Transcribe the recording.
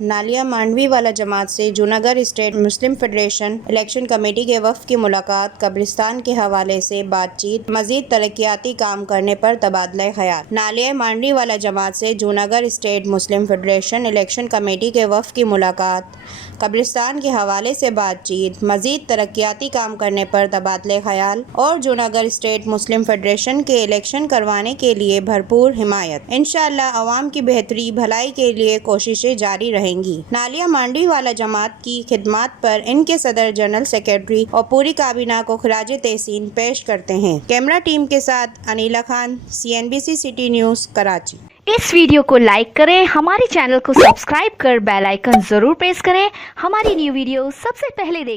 نالیہ مانڈوی والا جماعت سے جوناگڑھ اسٹیٹ مسلم فیڈریشن الیکشن کمیٹی کے وفد کی ملاقات، قبرستان کے حوالے سے بات چیت، مزید ترقیاتی کام کرنے پر تبادلہ خیال۔ نالیہ مانڈوی والا جماعت سے جوناگڑھ اسٹیٹ مسلم فیڈریشن الیکشن کمیٹی کے وفد کی ملاقات، قبرستان کے حوالے سے بات چیت، مزید ترقیاتی کام کرنے پر تبادلہ خیال اور جوناگڑھ اسٹیٹ مسلم فیڈریشن کے الیکشن کروانے کے لیے بھرپور حمایت۔ انشاءاللہ عوام کی بہتری بھلائی کے لیے کوششیں جاری رہیں گی۔ نالیہ مانڈوی والا جماعت کی خدمات پر ان کے صدر، جنرل سیکریٹری اور پوری کابینہ کو خراج تحسین پیش کرتے ہیں۔ کیمرہ ٹیم کے ساتھ Anila Khan, CNBC city news, Karachi. اس ویڈیو کو لائک کریں، ہمارے چینل کو سبسکرائب کر بیل آئیکن ضرور پریس کریں، ہماری نیو ویڈیو سب سے پہلے دیکھیں۔